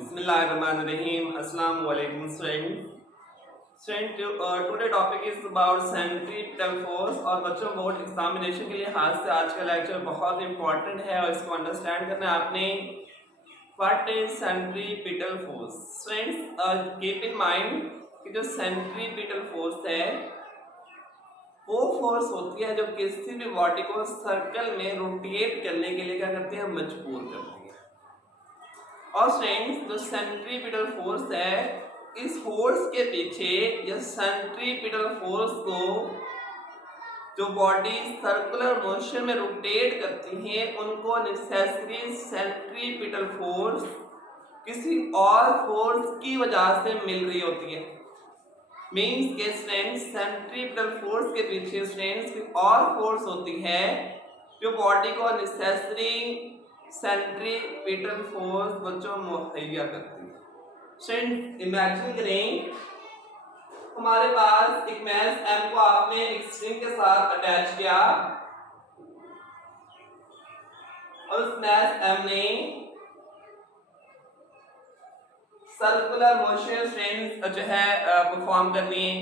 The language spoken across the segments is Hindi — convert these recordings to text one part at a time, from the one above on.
Bismillahirrahmanirrahim. Assalamu alaikum students. Today topic is about centripetal force और बच्चों बोर्ड एग्जामिनेशन के लिहाज से आज का लेक्चर बहुत इंपॉर्टेंट है और इसको अंडरस्टैंड करना है आपने. What is centripetal force? Students keep in mind कि जो सेंट्रीपिटल फोर्स है वो फोर्स होती है जो किसी भी बॉडी को सर्कल में रोटेट करने के लिए क्या करती है, मजबूर करती है. और फ्रेंड्स जो सेंट्रीपिटल फोर्स है, इस फोर्स के पीछे या सेंट्रीपिटल फोर्स को जो बॉडी सर्कुलर मोशन में रोटेट करती हैं उनको नेसेसरी सेंट्रीपिटल फोर्स किसी और फोर्स की वजह से मिल रही होती है. मीन्स के स्ट्रेंथ सेंट्रीपिटल फोर्स के पीछे स्ट्रेंथ की और फोर्स होती है जो बॉडी को नेसेसरी सेंट्रीपिटल फोर्स बच्चों मुहैया करती है. स्टूडेंट इमेजिन करें हमारे पास एक मैस एम को आपने एक स्ट्रिंग के साथ अटैच किया और उस मैस एम ने सर्कुलर मोशन स्ट्रेंथ जो है परफॉर्म करनी है.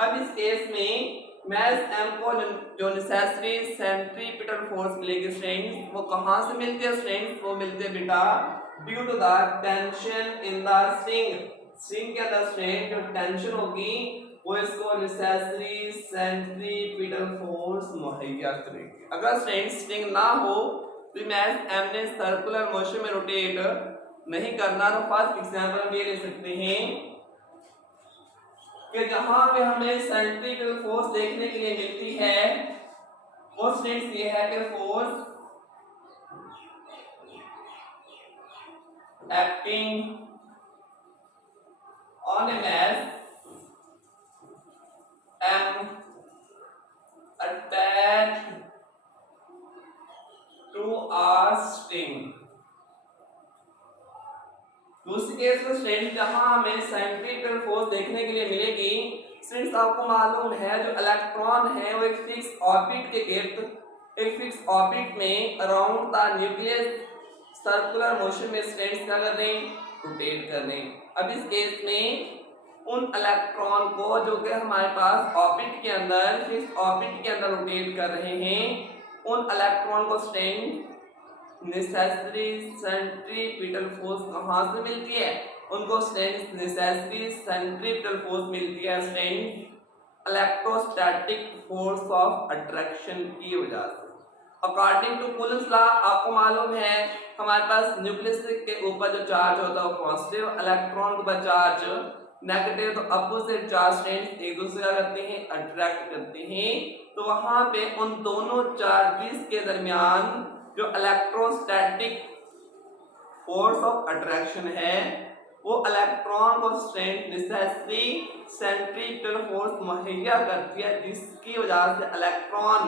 अब इस केस में मैस एम को जो नेसेसरी सेंट्रीपिटल फोर्स मिलेगी स्ट्रेंथ वो कहां से मिलती है? स्ट्रेंथ वो मिलते हैं बेटा due to the tension in the string. String के अंदर स्ट्रेंथ जो टेंशन होगी वो इसको नेसेसरी सेंट्रीपिटल फोर्स मुहैया करेगी. अगर स्ट्रिंग ना हो तो मैस एम ने सर्कुलर मोशन में रोटेट नहीं करना. तो फर्स्ट एग्जांपल हम ये ले सकते हैं कि जहां पे हमें सेंट्रीपिटल फोर्स देखने के लिए मिलती है वो स्ट्रेंथ ये है कि force acting on a mass M attached to a string. दूसरी केस में स्ट्रेंथ जहां हमें सेंट्रीपिटल फोर्स देखने के लिए मिलेगी. स्ट्रेंथ आपको मालूम है जो इलेक्ट्रॉन है वो एक फिक्स ऑर्बिट के गिर्द एक फिक्स ऑर्बिट में around the nucleus circular motion में स्ट्रेंथ क्या कर रहे हैं, रोटेट कर रहे हैं. अब इस केस में उन इलेक्ट्रॉन को जो कि हमारे पास ऑर्बिट के अंदर फिक्स ऑर्बिट के अंदर रोटेट कर रहे हैं उन इलेक्ट्रॉन को स्ट्रेंथ नेसेसरी सेंट्रीपिटल फोर्स कहां से मिलती है? उनको स्ट्रेंथ नेसेसरी सेंट्रीपिटल फोर्स मिलती है strength electrostatic force of attraction की वजह से. अकॉर्डिंग टू कूलम्स लॉ आपको मालूम है हमारे पास न्यूक्लियस के ऊपर जो चार्ज होता है वो पॉजिटिव, इलेक्ट्रॉन के ऊपर चार्ज नेगेटिव. तो अपोजिट चार्ज स्ट्रेंथ एक दूसरे का करते हैं, अट्रैक्ट करते हैं. तो वहां पे उन दोनों चार्जेस के दरमियान जो इलेक्ट्रोस्टैटिक फोर्स ऑफ अट्रैक्शन है वो इलेक्ट्रॉन को स्ट्रेंथ नेसेसरी सेंट्रीपिटल फोर्स मुहैया करती है जिसकी वजह से इलेक्ट्रॉन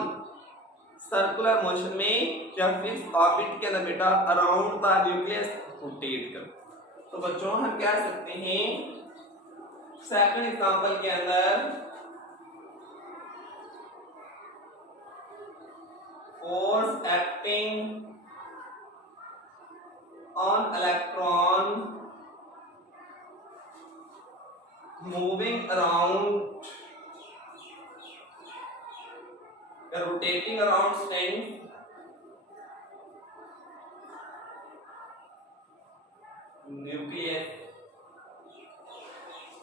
सर्कुलर मोशन में या फिक्स ऑर्बिट के अंदर बेटा अराउंड द न्यूक्लियस रोटेट करता. तो बच्चों हम कह सकते हैं सेकंड एग्जांपल के अंदर force acting on electron moving around rotating around strength nucleus.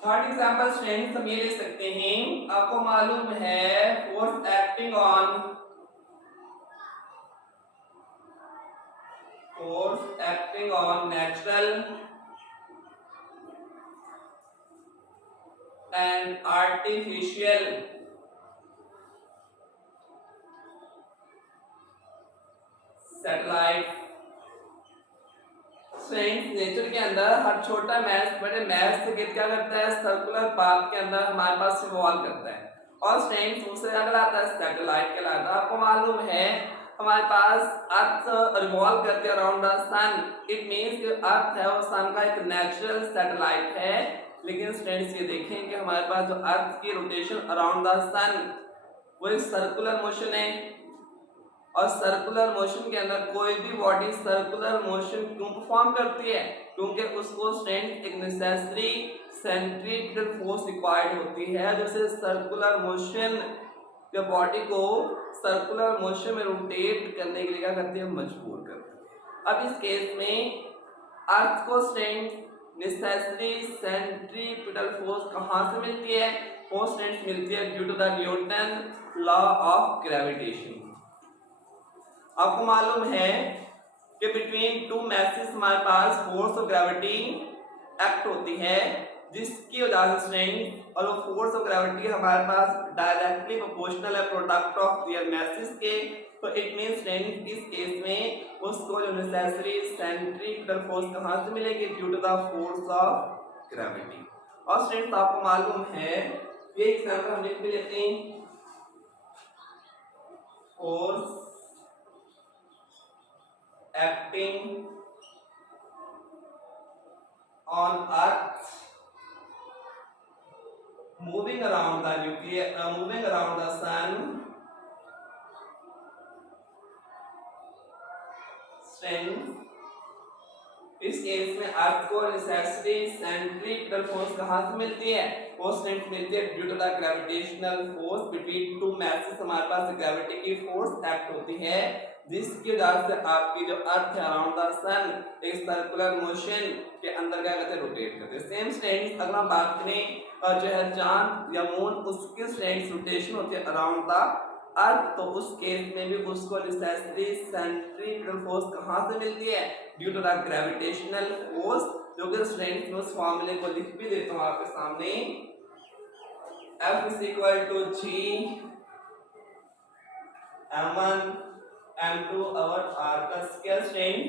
Third example strength हम ये ले सकते हैं. आपको मालूम है force acting on natural and artificial satellite. Strength nature के अंदर हर छोटा मैस बड़े मैस से क्या करता है, सर्कुलर पाथ के अंदर हमारे पास रिवॉल्व करता है और स्ट्रेंथ उससे अगला आता है सैटेलाइट कहलाता है. आपको मालूम है हमारे पास अर्थ रिवॉल्व करते हैं around the sun. It means कि अर्थ है वो सन का एक नेचुरल सैटेलाइट है. लेकिन स्टूडेंट्स ये देखें कि हमारे पास जो अर्थ की रोटेशन अराउंड द सन वो एक सर्कुलर मोशन है और सर्कुलर मोशन के अंदर कोई भी बॉडी सर्कुलर मोशन क्यों परफॉर्म करती है? क्योंकि उसको स्ट्रेंथ एक नेसेसरी सेंट्रीपिटल फोर्स रिक्वायर्ड होती है जो उसे सर्कुलर मोशन या बॉडी को सर्कुलर मोशन में रोटेट करने के लिए क्या करती है? मजबूर करती है। अब इस केस में अर्थ को स्ट्रेंथ नेसेसरी सेंट्रीपिटल फोर्स कहां से मिलती है? वो स्ट्रेंथ मिलती है due to the Newton law of gravitation. आपको मालूम है कि बिटवीन टू मैसेस हमारे पास फोर्स ऑफ ग्रेविटी एक्ट होती है जिसकी वजह से स्ट्रेंथ और वो फोर्स ऑफ ग्रेविटी हमारे पास डायरेक्टली प्रोपोर्शनल है प्रोडक्ट ऑफ देयर मैसेस के। तो इट मींस स्ट्रेंथ इस केस में उसको जो नेसेसरी सेंट्रीपिटल फोर्स कहां से मिलेगी? Due to the force of gravity. और स्ट्रेंथ आपको मालूम है, ये एग्जांपल हम लिख भी लेते हैं। Force acting on earth moving around the moving around the sun strength। इस केस में अर्थ को नेसेसरी सेंट्रीपिटल फोर्स कहां से मिलती है? वो स्ट्रेंथ मिलती है due to the gravitational force between two masses. हमारे पास ग्रेविटी की फोर्स एक्ट होती है जिसकी वजह से आपकी जो अर्थ है अराउंड द सन एक सर्कुलर मोशन के अंदर क्या करते हैं? रोटेट करते हैं। सेम स्ट्रेंथ अगर हम बात करें जो है चांद या मून, उसकी स्ट्रेंथ रोटेशन होती है अराउंड द अर्थ, तो उस केस में भी उसको नेसेसरी सेंट्रीपिटल फोर्स कहां से मिलती है? Due to the gravitational force, जो कि स्ट्रेंथ में उस फॉर्मूले को लिख भी देता हूं आपके सामने। F is equal to G M1 M2 और R का स्केल स्ट्रेंथ।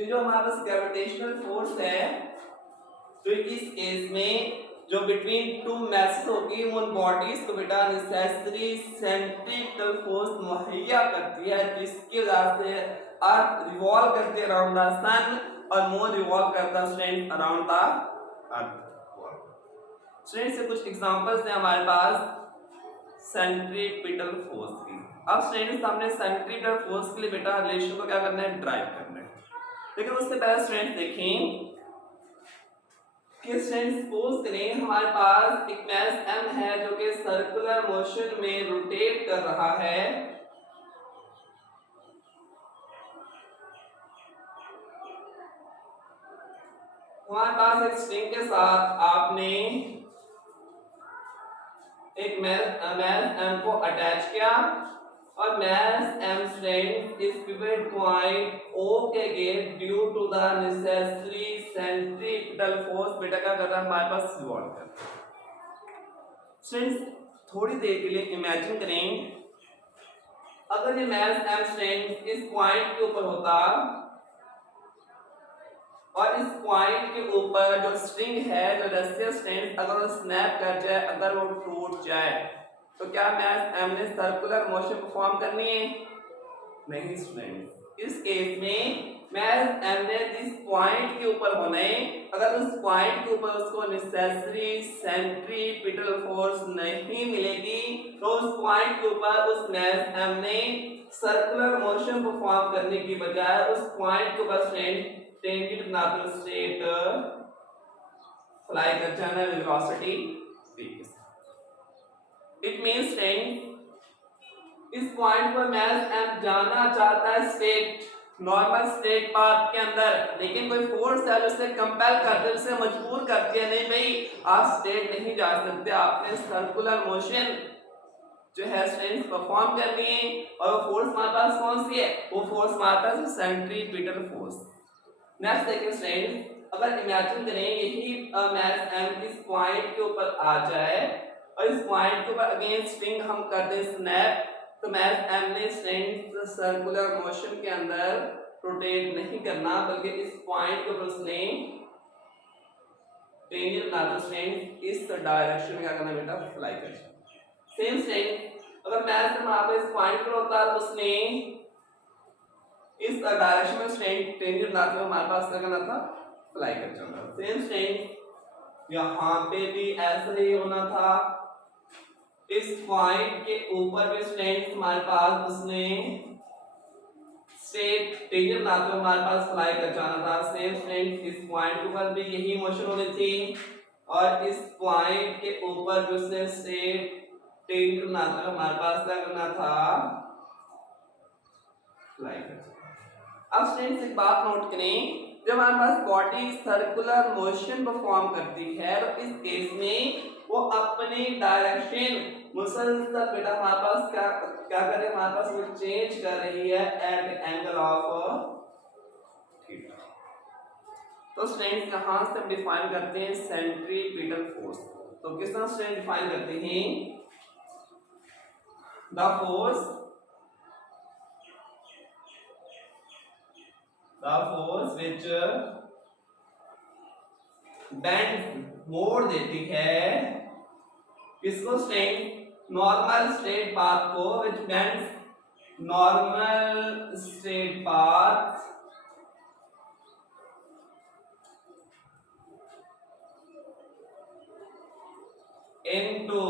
जो हमारे पास ग्रेविटेशनल फोर्स है तो इस केस में जो बिटवीन टू मैसेस होगी उन बॉडीज को बेटा नेसेसरी सेंट्रीपिटल फोर्स मुहैया करती है जिसकी वजह से अर्थ रिवॉल्व करती है अराउंड द सन और मून रिवॉल्व करता है strength around the earth. Strength से कुछ एग्जांपल्स हैं हमारे पास सेंट्रीपिटल फोर्स की। अब स्ट्रेंथ हमने सेंट्रीपिटल फोर्स के लिए बेटा रिलेशन को क्या करना है? ड्राइव करना है। लेकिन उससे पहले स्ट्रेंथ देखें कि स्ट्रेंथ सपोज करें हमारे पास एक मास m है जो कि सर्कुलर मोशन में रोटेट कर रहा है। हमारे पास एक स्ट्रिंग के साथ आपने एक मास m को अटैच किया और मास m स्ट्रेंथ इस पिवट पॉइंट O के get due to the necessary centripetal force बेटा क्या कर रहा है? हमारे पास रिवॉल्व कर रहा है। स्ट्रेंथ थोड़ी देर के लिए इमेजिन करें, अगर ये मास m स्ट्रेंथ इस पॉइंट के ऊपर होता और इस पॉइंट के ऊपर जो स्ट्रिंग है जो रस्सी स्ट्रेंथ अगर वो स्नैप कर जाए, अगर वो टूट जाए, तो क्या मास m ने सर्कुलर मोशन परफॉर्म करनी है? नहीं स्टूडेंट। इस केस में मास m ने जिस पॉइंट के ऊपर होना है, अगर उस पॉइंट के ऊपर उसको नेसेसरी सेंट्रीपिटल फोर्स नहीं मिलेगी तो उस पॉइंट के ऊपर उस मास m ने सर्कुलर मोशन परफॉर्म करने की बजाय उस पॉइंट के ऊपर strength tangent normal state fly कर जाना है velocity v। It means strength इस पॉइंट पर मास m जाना चाहता है स्टेट नॉर्मल स्टेट पाथ के अंदर, लेकिन कोई फोर्स है जो उसे कंपेल करती है, उसे मजबूर करती है, नहीं भाई आप स्टेट नहीं जा सकते, आपने सर्कुलर मोशन जो है स्ट्रेंथ परफॉर्म करनी है। और वो फोर्स हमारे पास कौन सी है? वो फोर्स हमारे पास सेंट्रीपिटल फोर्स। नेक्स्ट देखिए स्ट्रेंथ, अगर इमेजिन करें यही मास m इस पॉइंट के ऊपर आ जाए और इस पॉइंट के ऊपर अगेन स्ट्रिंग हम कर दें स्नैप, तो मास m ने स्ट्रेंथ सर्कुलर मोशन के अंदर रोटेट नहीं करना बल्कि इस पॉइंट के ऊपर उसने टेंजेंट नार्मल स्ट्रेंथ इस डायरेक्शन में क्या करना बेटा? फ्लाई करना। सेम स्ट्रेंथ अगर मास m आप इस पॉइंट पर होता तो उसने इस डायरेक्शन में स्ट्रेंथ टेंजेंट नार्मल हमारे पास क्या करना था? फ्लाई कर जाना। सेम स्ट्रेंथ यहाँ पे भी ऐसा ही होना था, इस पॉइंट के ऊपर भी स्ट्रेंथ हमारे पास उसने स्टेट टेंजेंट बनाते हुए हमारे पास फ्लाई कर जाना था। सेम स्ट्रेंथ इस पॉइंट के ऊपर भी यही मोशन होनी थी और इस पॉइंट के ऊपर जो से स्टेट टेंजेंट बनाते हुए हमारे पास क्या करना था, फ्लाई कर जाना। अब स्टूडेंट्स एक बात नोट करें, जब हमारे पास बॉडी सर्कुलर मोशन परफॉर्म करती है तो इस केस में वो अपनी डायरेक्शन मुसलसल बेटा हमारे पास क्या क्या कर रही है, हमारे पास वो चेंज कर रही है एट एंगल ऑफ थीटा। तो स्टूडेंट्स यहां से हम डिफाइन करते हैं सेंट्रीपिटल फोर्स। तो किस तरह से डिफाइन करते हैं, द फोर्स which बेंड मोड़ देती है किसको, स्ट्रेट नॉर्मल स्ट्रेट पाथ को, which bends normal straight path into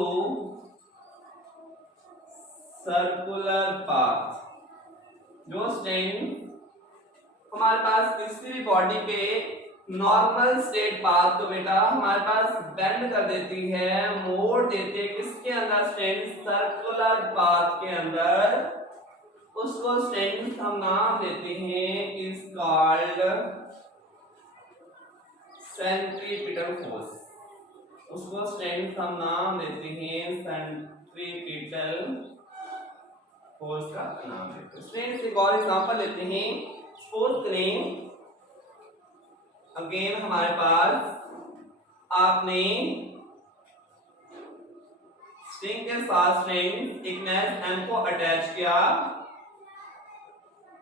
circular path. जो स्ट्रेट हमारे पास किसी भी बॉडी के नॉर्मल स्टेट पाथ को बेटा हमारे पास बेंड कर देती है, मोड़ देती है किसके अंदर, स्ट्रेंथ सर्कुलर पाथ के अंदर, उसको स्ट्रेंथ हम नाम देते हैं इज कॉल्ड सेंट्रीपिटल फोर्स। उसको स्ट्रेंथ हम नाम देते हैं सेंट्रीपिटल फोर्स का नाम देते हैं। स्ट्रेंथ एक और एग्जांपल लेते हैं, सपोज करें अगेन हमारे पास आपने स्ट्रिंग के साथ स्ट्रिंग एक मैथ एम को अटैच किया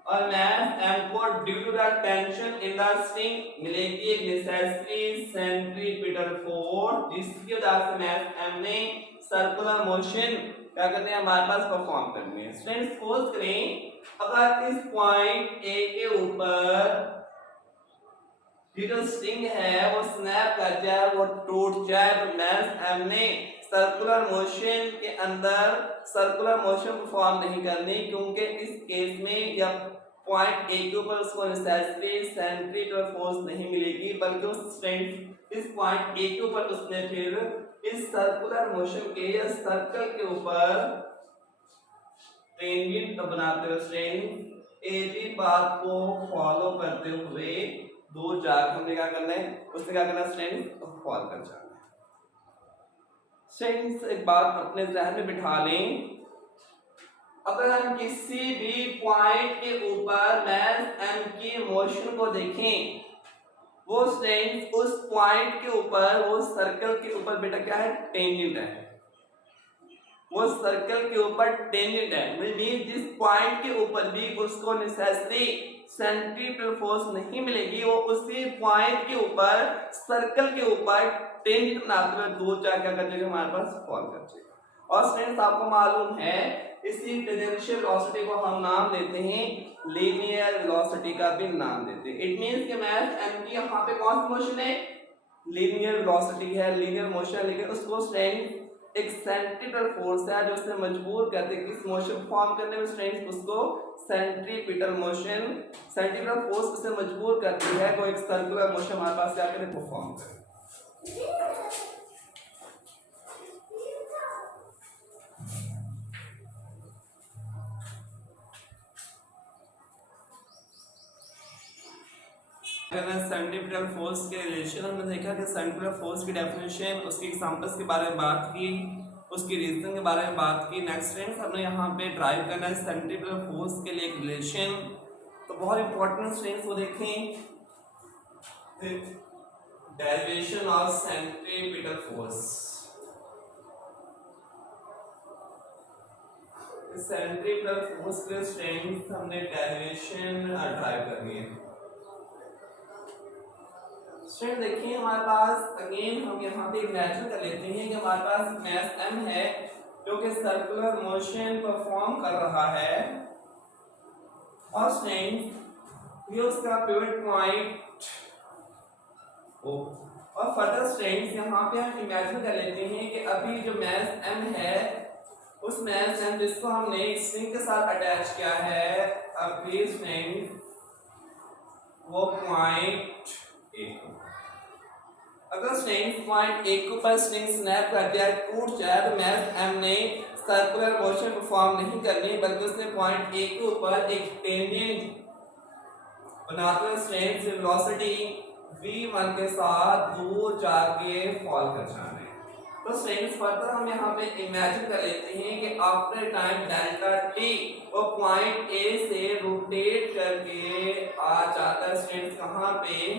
और मैथ एम को due to the tension in the string मिलेगी एक नेसेसरी सेंट्रीपिटल फोर्स, जिसकी वजह से मैथ एम ने सर्कुलर मोशन क्या करते हैं हमारे पास परफॉर्म करनी है। स्टूडेंट्स सपोज करें अगर इस पॉइंट ए के ऊपर ये जो स्ट्रिंग है वो स्नैप कर जाए, वो टूट जाए, तो मैथ एम ने सर्कुलर मोशन के अंदर सर्कुलर मोशन परफॉर्म नहीं करनी, क्योंकि इस केस में जब पॉइंट ए के ऊपर उसको नेसेसरी सेंट्रीपिटल फोर्स नहीं मिलेगी, बल्कि उस स्ट्रेंथ इस पॉइंट ए के ऊपर उसने फिर इस सर्कुलर मोशन के या सर्कल के ऊपर टेंजेंट बनाते हुए स्ट्रेंथ ए बी पाथ को फॉलो करते हुए दो जाग हमने क्या करना है, उसने क्या करना, स्ट्रेंथ फॉलो कर जाना है। स्ट्रेंथ एक बात अपने ज़हन में बिठा लें, अगर हम किसी भी पॉइंट के ऊपर मैथ एम की मोशन को देखें, वो स्ट्रेंथ उस पॉइंट के ऊपर, वो सर्कल के ऊपर बेटा क्या है, टेंजेंट है, वो सर्कल के ऊपर टेंजेंट है, मींस जिस पॉइंट के ऊपर भी उसको नेसेसरी सेंट्रीपिटल फोर्स नहीं मिलेगी, वो उसी पॉइंट के ऊपर सर्कल के ऊपर टेंजेंट बनाते हुए दो चार क्या कर जाएगा हमारे पास फॉल कर जाएगा। और स्टूडेंट्स आपको मालूम है इसी टेंजेंशियल वेलोसिटी को हम नाम देते हैं लीनियर वेलोसिटी का भी नाम देते हैं। इट मींस कि मैथ एम की यहाँ पे कौन सी मोशन है, लीनियर वेलोसिटी है, लीनियर मोशन, लेकिन उसको स्ट्रेंथ एक सेंट्रीपिटल फोर्स है जो उसे मजबूर करते हैं किस मोशन परफॉर्म करने में, स्ट्रेंथ उसको सेंट्रीपिटल मोशन, सेंट्रीपिटल फोर्स उसे मजबूर करती है कोई एक सर्कुलर मोशन हमारे पास क्या करे, परफॉर्म करे। सेंट्रीपिटल फोर्स के रिलेशन हमने देखा कि सेंट्रीपिटल फोर्स की डेफिनेशन, उसकी एग्जांपल्स के बारे में बात की, उसकी रीजन के बारे में बात की। नेक्स्ट फ्रेंड्स हमने यहाँ पे ड्राइव करना है सेंट्रीपिटल फोर्स के लिए एक रिलेशन, तो बहुत इंपॉर्टेंट फ्रेंड्स वो देखें, derivation of centripetal force. Centripetal force के स्ट्रेंथ हमने डेरिवेशन ड्राइव करनी है। स्टूडेंट देखिए हमारे पास अगेन हम यहाँ पे इमेजिन कर लेते हैं कि हमारे पास मैथ एम है जो कि सर्कुलर मोशन परफॉर्म कर रहा है, और स्ट्रेंथ ये उसका पिवट पॉइंट ओ, और फर्दर स्ट्रेंथ यहाँ पे हम इमेजिन कर लेते हैं कि अभी जो मैथ एम है उस मैथ एम जिसको हमने स्ट्रिंग के साथ अटैच किया है अब ये स्ट्रेंथ वो पॉइंट 1, अगर स्ट्रेंथ पॉइंट 1 के ऊपर स्ट्रिंग स्नैप कर दिया टूट जाए तो मैथ एम ने सर्कुलर मोशन परफॉर्म नहीं करनी बल्कि उसने पॉइंट 1 के ऊपर एक टेंजेंट बनाते हुए स्ट्रेंथ से वेलोसिटी v1 के साथ दूर जाके फॉल कर जाना है। तो स्ट्रेंथ फर्दर हम यहाँ पे इमेजिन कर लेते हैं कि आफ्टर टाइम डेल्टा टी वो पॉइंट ए से रोटेट करके आ जाता है स्ट्रेंथ कहाँ पे,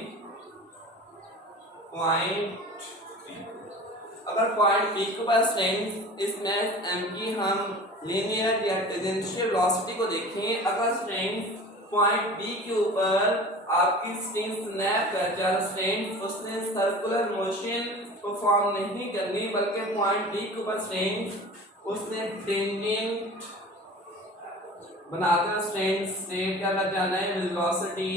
पॉइंट बी। अगर पॉइंट बी के पास स्ट्रेंथ इसमें एम की हम लीनियर या टेंजेंशियल वेलोसिटी को देखें, अगर स्ट्रेंथ पॉइंट बी के ऊपर आपकी स्ट्रिंग स्नैप कर जाए स्ट्रेंथ उसने सर्कुलर मोशन परफॉर्म नहीं करनी बल्कि पॉइंट बी के ऊपर स्ट्रेंथ उसने टेंजेंट बनाकर स्ट्रेंथ स्टेट क्या कर जाना है, वेलोसिटी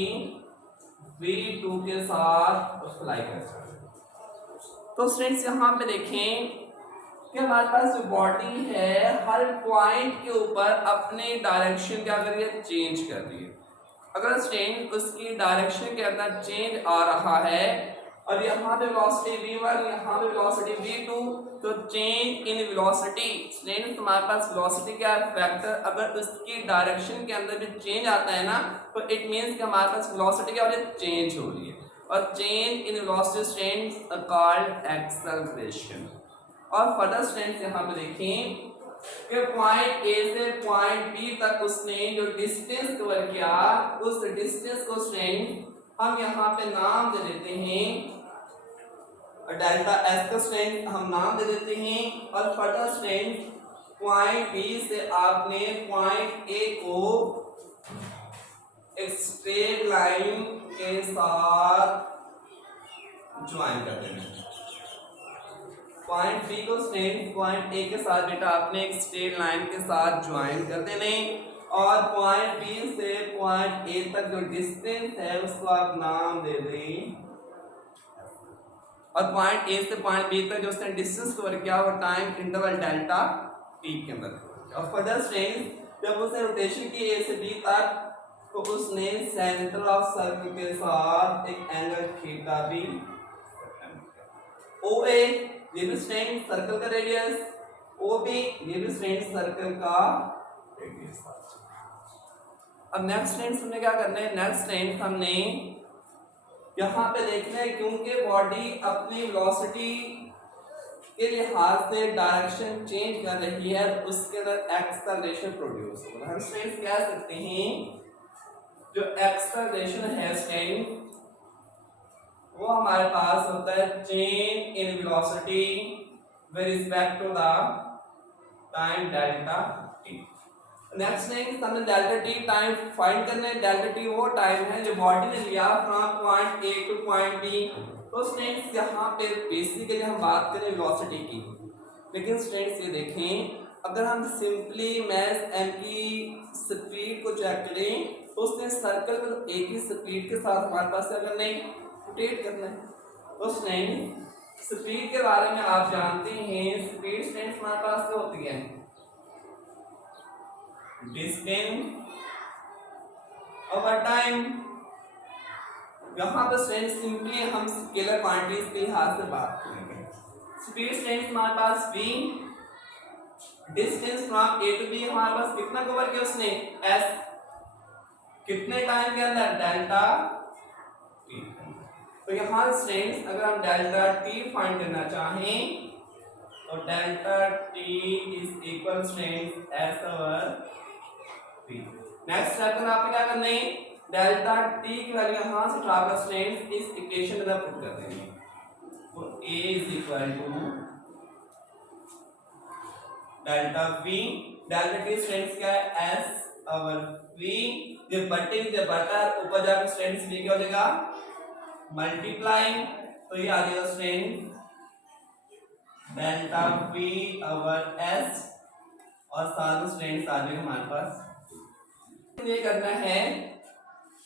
v2 के साथ अप्लाई कर जाना है। तो स्ट्रेंथ यहाँ पे देखें कि हमारे पास जो बॉडी है हर पॉइंट के ऊपर अपने डायरेक्शन क्या कर रही है, चेंज कर रही है। अगर स्ट्रेंथ उसकी डायरेक्शन के अंदर चेंज आ रहा है और यहाँ पे वेलोसिटी v1 यहाँ पे वेलोसिटी v2 तो चेंज इन वेलोसिटी स्ट्रेंथ हमारे पास वेलोसिटी का फैक्टर अगर उसकी डायरेक्शन के अंदर भी चेंज आता है ना तो इट मींस कि हमारे पास वेलोसिटी क्या हो रही है, चेंज हो रही है और change in velocity strength called acceleration. और फर्दर स्ट्रेंथ यहाँ पे देखें कि पॉइंट ए से पॉइंट बी तक उसने जो डिस्टेंस कवर किया उस डिस्टेंस को स्ट्रेंथ हम यहाँ पे नाम दे देते हैं डेल्टा एस का स्ट्रेंथ हम नाम दे देते हैं और फर्दर स्ट्रेंथ पॉइंट बी से आपने पॉइंट ए को एक स्ट्रेट लाइन के साथ ज्वाइन कर देना है। पॉइंट बी को स्ट्रेंथ पॉइंट ए के साथ बेटा आपने एक स्ट्रेट लाइन के साथ ज्वाइन कर देने और पॉइंट बी से पॉइंट ए तक जो डिस्टेंस है उसको आप नाम दे दें और पॉइंट ए से पॉइंट बी तक जो उसने डिस्टेंस कवर किया वो टाइम इंटरवल डेल्टा टी के अंदर। और फर्दर स्ट्रेंथ जब उसने रोटेशन की ए से बी तक तो उसने सेंटर ऑफ सर्कल के साथ एक एंगल थीटा भी ओ ए ये भी स्ट्रेंथ सर्कल का रेडियस, ओ बी ये भी स्ट्रेंथ सर्कल का रेडियस। अब नेक्स्ट स्ट्रेंथ हमने क्या करना है, नेक्स्ट स्ट्रेंथ हमने यहाँ पे देखना है क्योंकि बॉडी अपनी वेलोसिटी के लिहाज से डायरेक्शन चेंज कर रही है उसके अंदर एक्सेलरेशन प्रोड्यूस होगा। हम स्ट्रेंथ कह सकते हैं जो एक्सेलरेशन है स्ट्रेंथ वो हमारे पास होता है change in velocity with respect to the time delta T. Next thing हमने डेल्टा टी टाइम फाइंड करना है। डेल्टा टी वो टाइम है जो बॉडी ने लिया from point A to point B. तो स्ट्रेंथ यहाँ पे बेसिकली हम बात करें वेलोसिटी की, लेकिन स्ट्रेंथ ये देखें अगर हम सिंपली मैथ एम की स्पीड को चेक करें तो उसने सर्कल को एक ही स्पीड के साथ हमारे पास अगर नहीं रोटेट करना है। तो स्ट्रेंथ स्पीड के बारे में आप जानते हैं, स्पीड स्ट्रेंथ हमारे पास क्या होती है, डिस्टेंस ओवर टाइम। यहाँ पर स्ट्रेंथ सिंपली हम स्केलर क्वांटिटीज के लिहाज से बात करेंगे। स्पीड स्ट्रेंथ हमारे पास v, distance from A to B हमारे पास कितना कवर किया उसने s, कितने टाइम के अंदर डेल्टा t। तो यहाँ स्ट्रेंथ अगर हम डेल्टा t फाइंड करना चाहें तो delta t is equal strength s over v। Next step में आपको क्या करना है, डेल्टा t की वैल्यू यहाँ से उठाकर स्ट्रेंथ इस इक्वेशन में पुट कर देंगे। तो a is equal to delta v, delta t strength क्या है s ओवर v, ये बटे जब बटा ऊपर जाकर स्ट्रेंथ v क्या हो जाएगा मल्टीप्लाइंग, तो ये आ जाएगा strength delta v over s और साथ में स्ट्रेंथ आ जाएगा हमारे पास। ये करना है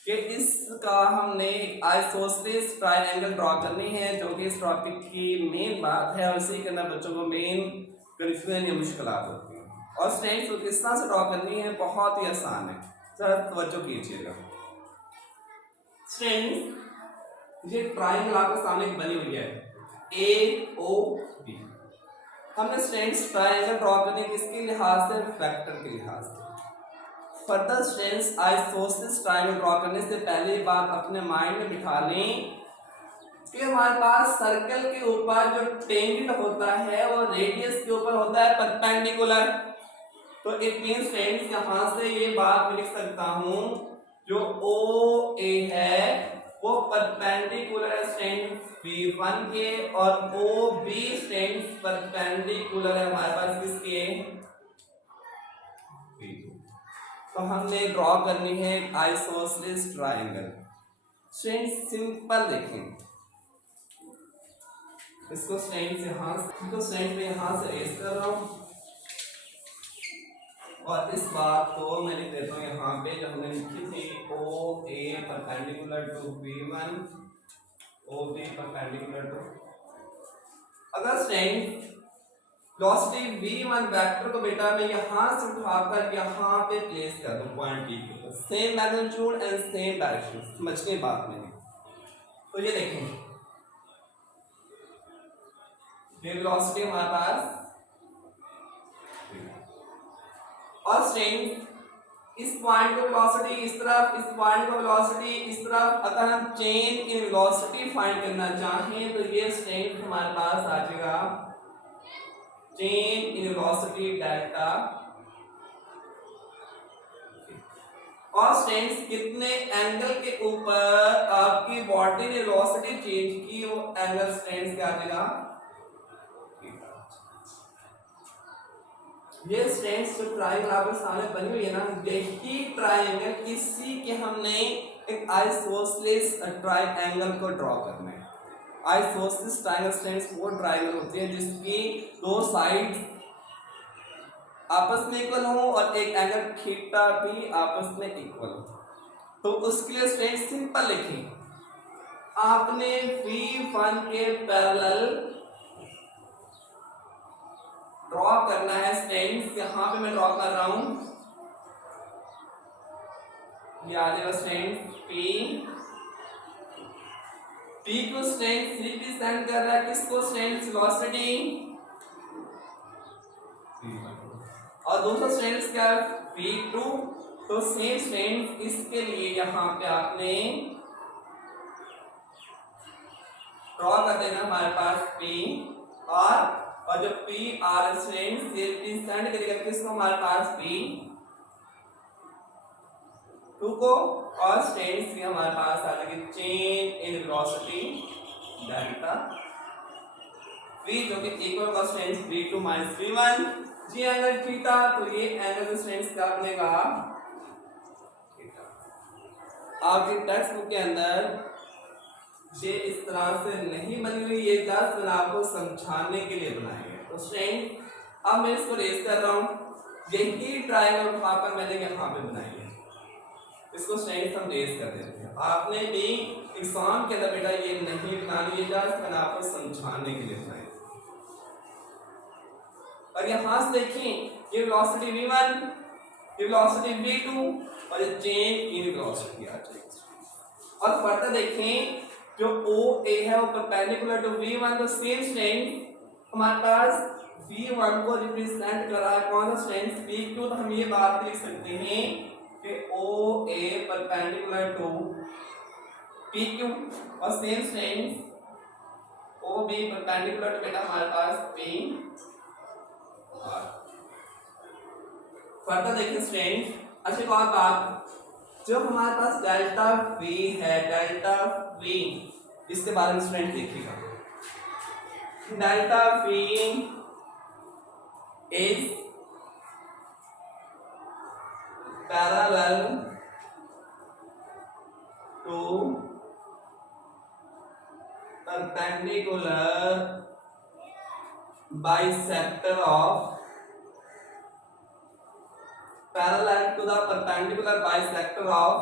कि इसका हमने आइसोसेलेस ट्रायंगल ड्रॉ करनी है जो कि इस टॉपिक की मेन बात है और इसी के अंदर बच्चों को मेन कंफ्यूजन या मुश्किलात होती है। और स्ट्रेंथ को किस तरह से ड्रॉ करनी है बहुत ही आसान है। जरा तवज्जो कीजिएगा स्टूडेंट्स, ये ट्रायंगल आपके सामने बनी हुई है ए ओ बी। हमने स्टूडेंट्स ट्रायंगल ड्रॉ करने किसके लिहाज से, वेक्टर के लिहाज से। Further students isosceles triangle draw करने से पहले बात अपने माइंड में बिठा लें कि हमारे पास सर्कल के ऊपर जो टेंजेंट होता है वो रेडियस के ऊपर होता है परपेंडिकुलर। तो इट मींस फ्रेंड्स यहां से ये बात मैं लिख सकता हूं जो ओ ए है वो परपेंडिकुलर स्ट्रेंथ V1 के और ओ बी स्ट्रेंथ परपेंडिकुलर है हमारे पास किसके, V2। तो हमने ड्रॉ करनी है आइसोसेलेस ट्रायंगल। स्ट्रेंथ सिंपल देखें इसको स्ट्रेंथ यहां से, तो स्ट्रेंथ में यहां से रेस कर रहा हूं और इस बात को मैं लिख देता हूँ यहाँ पे जो हमने लिखी थी O A perpendicular to V1 O B perpendicular to. अगर स्ट्रेंथ वेलोसिटी V1 वेक्टर को बेटा मैं यहाँ से उठाकर यहाँ पे प्लेस कर दूँ पॉइंट P के ऊपर, same magnitude and same direction, समझने बात में। तो ये देखें ये वेलोसिटी हमारे पास और स्ट्रेंथ इस पॉइंट को वेलोसिटी इस तरफ, इस पॉइंट को वेलोसिटी इस तरफ। अगर हम चेंज इन वेलोसिटी फाइंड करना चाहें तो ये स्ट्रेंथ हमारे पास आ जाएगा चेंज इन वेलोसिटी डेल्टा। और स्ट्रेंथ कितने एंगल के ऊपर आपकी बॉडी ने वेलोसिटी चेंज की वो एंगल स्ट्रेंथ क्या आ जाएगा। ये स्ट्रेंथ जो ट्रायंगल आपके सामने बनी हुई है ना, यही ट्रायंगल इसी के हमने एक आइसोसेलेस ट्रायंगल को ड्रॉ करना है। आइसोसेलेस ट्रायंगल स्ट्रेंथ वो ट्रायंगल होती है जिसकी दो साइड आपस में इक्वल हो और एक एंगल थीटा भी आपस में इक्वल हो। तो उसके लिए स्ट्रेंथ सिंपल लिखें, आपने V1 के पैरेलल ड्रॉ करना है स्ट्रेंथ। यहां पे मैं ड्रॉ कर रहा हूं, ये आ जाएगा स्ट्रेंथ P को स्ट्रेंथ रिप्रेजेंट कर रहा है किसको, स्ट्रेंथ वेलोसिटी, और दूसरा स्ट्रेंथ क्या है V2। तो सेम स्ट्रेंथ इसके लिए यहां पे आपने ड्रॉ कर देना हमारे पास P और जो P आर स्ट्रेंथ ये रिप्रेजेंट करेगा किसको, हमारे पास P2 को, और स्ट्रेंथ भी हमारे पास आ जाएगी change in velocity delta V जो कि इक्वल का स्ट्रेंथ V2 माइनस V1 जी एंगल थीटा। तो ये एंगल स्ट्रेंथ क्या बनेगा थीटा। आपके टेक्स्ट बुक के अंदर ये इस तरह से नहीं बनी हुई, ये जस्ट मैंने आपको समझाने के लिए बनाई है। तो स्ट्रेंथ अब मैं इसको रेस कर रहा हूं, यही ट्रायंगल उठाकर मैंने यहाँ पे बनाई है, इसको स्ट्रेंथ हम रेस कर देते हैं। आपने भी एग्जाम के अंदर बेटा ये नहीं बनानी है, जस्ट मैंने आपको समझाने के लिए बनाई। और यहां से देखें ये वेलोसिटी V1 ये वेलोसिटी V2 और ये चेंज इन वेलोसिटी आ जाएगी। और फर्दर देखें जो OA है वो परपेंडिकुलर टू V1, तो सेम स्ट्रेंथ हमारे पास V1 को रिप्रेजेंट कर रहा है कौन सा स्ट्रेंथ V2। तो हम ये बात लिख सकते हैं कि OA परपेंडिकुलर टू PQ और same strength OB perpendicular to बेटा हमारे पास P। फर्दर देखिए स्ट्रेंथ। अच्छा एक और बात, जो हमारे पास डेल्टा V है, डेल्टा V इसके बारे में स्टूडेंट देखिएगा, delta V is parallel to perpendicular bisector of parallel to the perpendicular bisector of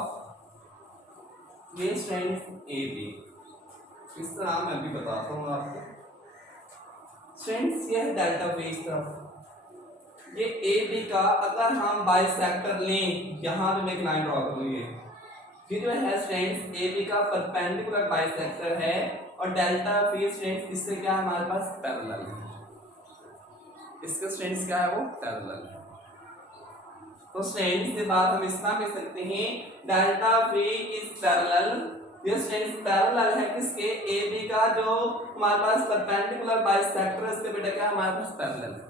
ये स्ट्रेंथ AB। इस तरह मैं अभी बताता हूँ आपको। स्ट्रेंथ ये है डेल्टा V इस तरफ, ये ए बी का अगर हम बाइसेक्टर लें, यहाँ पे मैं एक लाइन ड्रॉ करूंगी, ये जो है स्टूडेंट्स ए बी का परपेंडिकुलर बाइसेक्टर है और डेल्टा फी स्टूडेंट्स इससे क्या है हमारे पास पैरेलल है, इसका स्टूडेंट्स क्या है वो पैरेलल है। तो स्टूडेंट्स से बात हम इस तरह कह सकते हैं डेल्टा फी इज पैरेलल, ये स्टूडेंट्स पैरेलल है किसके ए बी का जो हमारे पास परपेंडिकुलर बाइसेक्टर है इसके बेटा क्या हमारे पास पैरेलल है।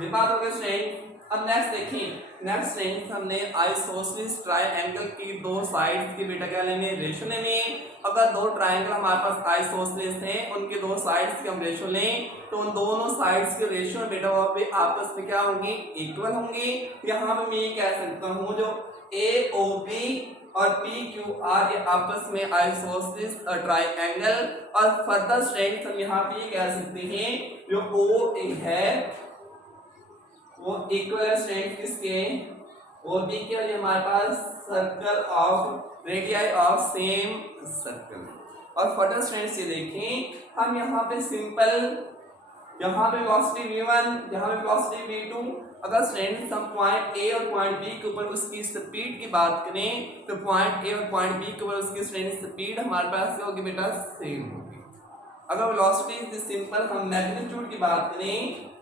ये बात हो गई स्टूडेंट। अब नेक्स्ट देखिए, नेक्स्ट स्टूडेंट हमने आइसोसेलेस ट्रायंगल की दो साइड्स की बेटा क्या लेंगे रेशियो लेंगे। अगर दो ट्रायंगल हमारे पास आइसोसेलेस हैं उनके दो साइड्स की हम रेशियो लें तो उन दोनों साइड्स के रेशियो बेटा वहां पे आपस में क्या होंगे इक्वल होंगे। यहाँ पे मैं ये कह सकता हूँ जो ए ओ बी और पी क्यू आर ये आपस में आइसोसेलेस ट्रायंगल, और फर्दर स्टूडेंट हम यहाँ पे ये कह सकते हैं जो ओ ए है वो इक्वल स्ट्रेंथ किसके वो बी के लिए हमारे पास circle of radii of same circle. और फर्दर स्ट्रेंथ से देखें हम यहाँ पे सिंपल, यहाँ पे वेलोसिटी v1 यहाँ पे वेलोसिटी v2, अगर स्ट्रेंथ हम पॉइंट ए और पॉइंट बी के ऊपर उसकी स्पीड की बात करें तो पॉइंट ए और पॉइंट बी के ऊपर उसकी स्ट्रेंथ स्पीड हमारे पास क्या होगी बेटा सेम होगी। अगर वेलोसिटी सिंपल हम मैग्नीट्यूड की बात करें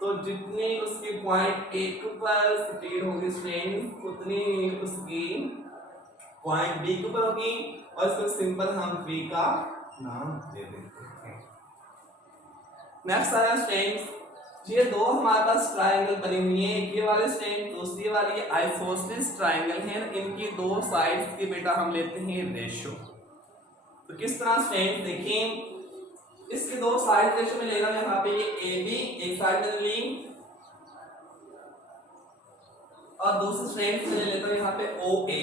तो जितनी उसकी पॉइंट ए के ऊपर स्पीड होगी स्ट्रेंथ उतनी उसकी पॉइंट बी के ऊपर होगी और इसको सिंपल हम v का नाम दे देते हैं। नेक्स्ट आ रहा है स्ट्रेंथ, ये दो हमारे पास ट्रायंगल बनी हुई है, एक ये वाले स्ट्रेंथ दूसरी वाली आइसोसेलेस ट्रायंगल है, इनकी दो साइड्स की बेटा हम लेते हैं रेशियो। तो किस तरह स्ट्रेंथ देखें, इसके दो साइड रेशियो में लेना यहाँ पे ये ए बी एक साइड में ली और दूसरी स्ट्रेंथ से ले लेता हूँ यहाँ पे ओ ए,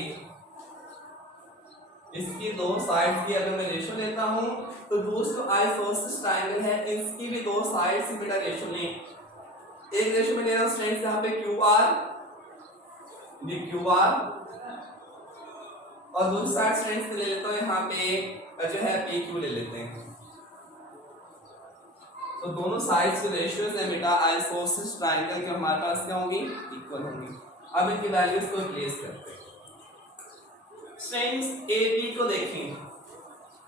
इसकी दो साइड्स की अगर मैं रेशियो लेता हूँ तो दूसरा आइसोसेलेस ट्रायंगल है इसकी भी दो साइड्स की बेटा रेशियो लें। एक रेशियो में ले रहा हूँ स्ट्रेंथ यहाँ पे क्यू आर, ये क्यू आर, और दूसरी साइड स्ट्रेंथ से ले लेता हूँ यहाँ पे जो है पी क्यू ले लेते हैं। तो दोनों साइड्स के रेशियोज है बेटा आइसोसेलेस ट्रायंगल के हमारे पास क्या होंगी इक्वल होंगी। अब इनकी वैल्यूज को रिप्लेस करते हैं। स्ट्रेंथ ए बी को देखें,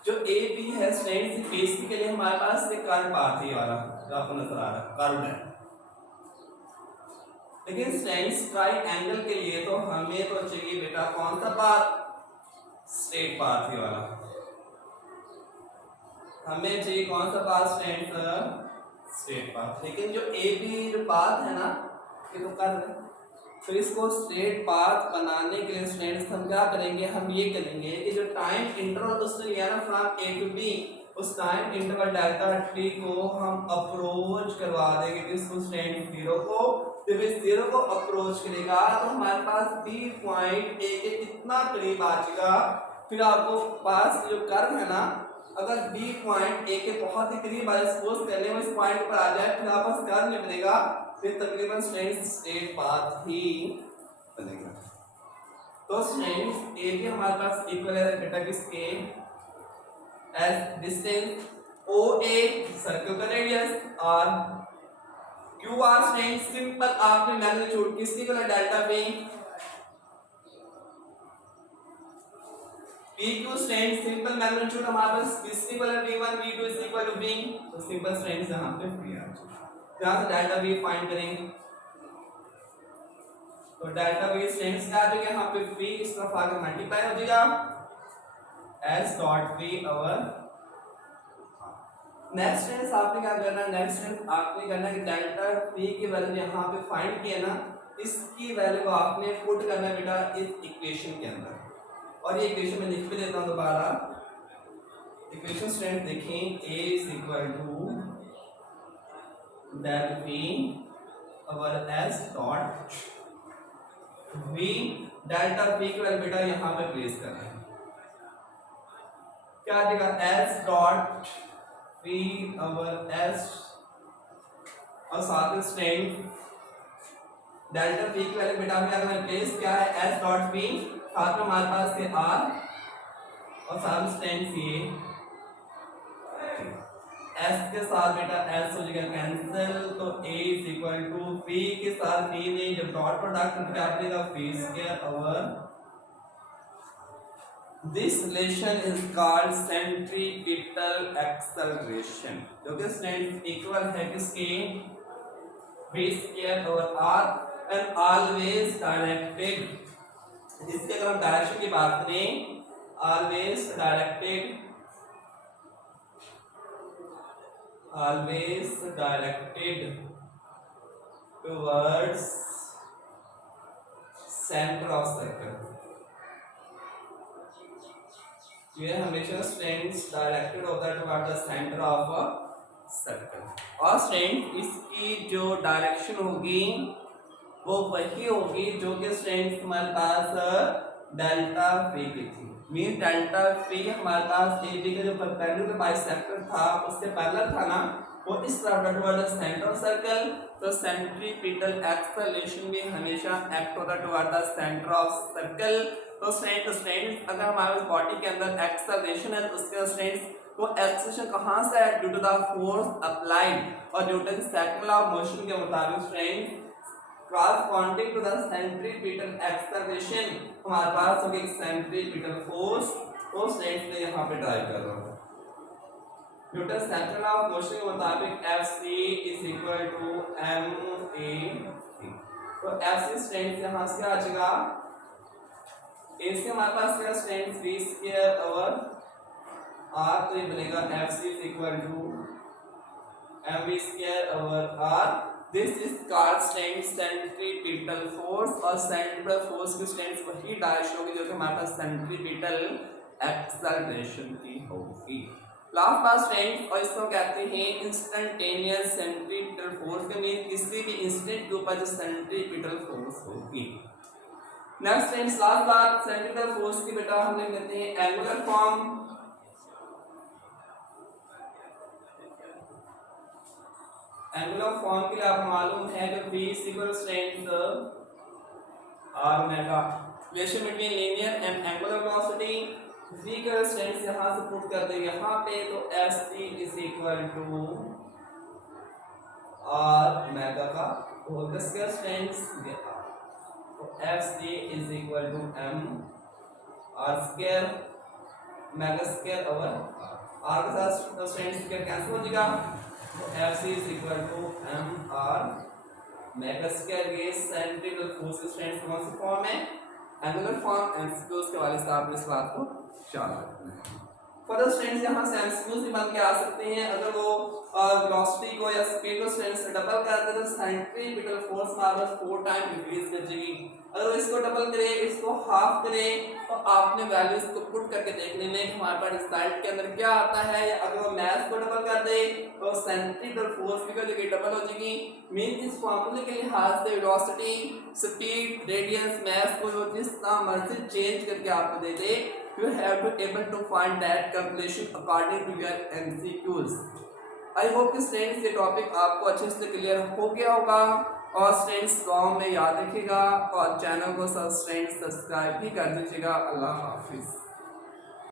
जो ए बी है स्ट्रेंथ फेस के लिए हमारे पास एक कर्व पाथ है वाला जो आपको नजर आ रहा है कर्व है, लेकिन स्ट्रेंथ ट्रायंगल के लिए तो हमें तो चाहिए बेटा कौन सा पाथ स्ट्रेट पाथ ही वाला, हमें चाहिए कौन सा पाथ स्ट्रेंथ स्ट्रेट पाथ। लेकिन जो ए बी जो पाथ है ना ये तो कर्व है, तो इसको स्ट्रेट पाथ बनाने के लिए स्टूडेंट्स हम क्या करेंगे हम ये करेंगे कि जो टाइम इंटरवल उसने लिया ना फ्रॉम ए टू बी उस टाइम इंटरवल डेल्टा टी को हम अप्रोच करवा देंगे किसको स्टूडेंट जीरो को। जब इस जीरो को अप्रोच करेगा तो हमारे पास बी पॉइंट ए के कितना करीब आ जाएगा, फिर आपको पास जो कर्व है ना अगर बी पॉइंट ए के बहुत ही करीब आए सपोज करने में इस पॉइंट पर आ जाए फिर आपस कर्व नहीं बनेगा, फिर तकरीबन स्ट्रेट पाथ ही बनेगा। तो स्ट्रेट ए भी हमारे पास इक्वल है बेटा किसके as distance O A circle का रेडियस और क्यू आर स्ट्रेट सिंपल आपने मैग्नीट्यूड किसकी इक्वल है delta B, P Q straight simple magnitude हमारे पास किसकी इक्वल है v1 v2 is equal to v, तो सिंपल स्ट्रेट यहां पे फ्री आ जाएगा। यहां से डेल्टा v फाइंड करेंगे तो डेल्टा v स्ट्रेट क्या आ जाएगा यहां पे v इस तरफ आकर मल्टीप्लाई हो जाएगा s dot v over. Next straight आपने क्या करना है, नेक्स्ट स्ट्रेट आपने करना है कि डेल्टा v की वैल्यू यहां पे फाइंड किया ना इसकी वैल्यू को आपने पुट करना है बेटा इस इक्वेशन के अंदर, और ये इक्वेशन में लिख भी देता हूं दोबारा। इक्वेशन स्ट्रेंथ देखें a is equal to del v over s dot v, delta v की वैल्यू बेटा यहां पे प्लेस करना है, क्या आ जाएगा s dot v over s और साथ में स्ट्रेंथ डेल्टा v की वैल्यू बेटा हमें अगर प्लेस क्या है s डॉट v, साथ में हमारे पास है r और साथ में स्ट्रेंथ ये एस के साथ बेटा एस हो जाएगा कैंसिल, तो a is equal to v के साथ v ने जब डॉट प्रोडक्ट क्या बनेगा v square over, this relation is called centripetal acceleration, जो कि स्टूडेंट इक्वल है किसके v square over r and always directed. इसके अगर हम डायरेक्शन की बात करें, always directed towards center of circle। ये हमेशा स्ट्रेंथ डायरेक्टेड होता है toward the centre of a circle. और स्ट्रेंथ इसकी जो डायरेक्शन होगी वो वही होगी जो कि स्ट्रेंथ हमारे पास डेल्टा फी की थी। मीन डेल्टा फी हमारे पास ए बी का जो परपेंडिकुलर बाइसेक्टर था उसके पैरेलल था ना, वो इस तरफ toward the centre of circle, तो सेंट्रीपिटल एक्सेलरेशन भी हमेशा एक्ट होता है toward the centre of circle. तो स्ट्रेंथ अगर हमारे बॉडी के अंदर एक्सेलरेशन है तो उसका स्ट्रेंथ वो एक्सेलरेशन कहां से है, due to the force applied, और due to the second law of motion के मुताबिक strength corresponding to the centripetal acceleration हमारे पास होगी सेंट्रीपिटल फोर्स, वो स्ट्रेंथ ने यहाँ पे ड्राइव कर रहा है। Newton second law of motion के मुताबिक Fc is equal to ma, तो Fc स्ट्रेंथ यहाँ से आ जाएगा, A से हमारे पास क्या strength v square over r, तो ये बनेगा Fc is equal to mv square over r। This is called strength centripetal force, और सेंट्रीपिटल फोर्स की स्ट्रेंथ वही डायरेक्शन होगी जो कि हमारे पास सेंट्रीपिटल एक्सेलरेशन की होगी। लास्ट पास स्ट्रेंथ, और इसको कहते हैं इंस्टेंटेनियस सेंट्रीपिटल फोर्स, के मीन किसी भी इंस्टेंट के ऊपर जो सेंट्रीपिटल फोर्स होगी। नेक्स्ट स्ट्रेंथ लास्ट बात सेंट्रीपिटल फोर्स की बेटा हम लिख लेते हैं एंगुलर फॉर्म। एंगुलर फॉर्म के लिए आपको मालूम है कि v equal strength r omega, relation between linear and angular velocity. v का स्ट्रेंथ यहां से पुट कर देंगे यहां पे, तो Fc is equal to r omega का होल स्क्वायर स्ट्रेंथ, तो Fc is equal to m r square omega square over r के साथ स्ट्रेंथ कैंसिल हो जाएगा, तो Fc is equal to mr mega square. ये सेंट्रीपिटल फोर्स की स्ट्रेंथ कौन सी फॉर्म है, एंगुलर फॉर्म। एमसीक्यूज के वाले साहब इस बात को याद रखना है। फर्दर स्ट्रेंथ यहां से एमसीक्यूज भी बन के आ सकते हैं, अगर वो वेलोसिटी को या स्पीड को स्ट्रेंथ से डबल कर दे तो सेंट्रीपिटल फोर्स हमारे 4 टाइम इंक्रीज कर जाएगी। अगर वो इसको डबल करे इसको हाफ करे तो आपने वैल्यूज को पुट करके देख लेना है कि हमारे पास रिजल्ट के अंदर क्या आता है। या अगर वो मास को डबल कर दे तो सेंट्रीपिटल फोर्स की जगह डबल हो जाएगी। मीन इस फार्मूले के लिहाज से वेलोसिटी, स्पीड, रेडियस, मास को जो जिस तरह मर्जी चेंज करके आपको दे दे, you have to able to find that calculation according to your MCQs। I hope कि स्टूडेंट्स ये टॉपिक आपको अच्छे से क्लियर हो गया होगा, और स्टूडेंट्स गाँव में याद रखिएगा और चैनल को सब्सक्राइब भी कर दीजिएगा। अल्लाह हाफिज़।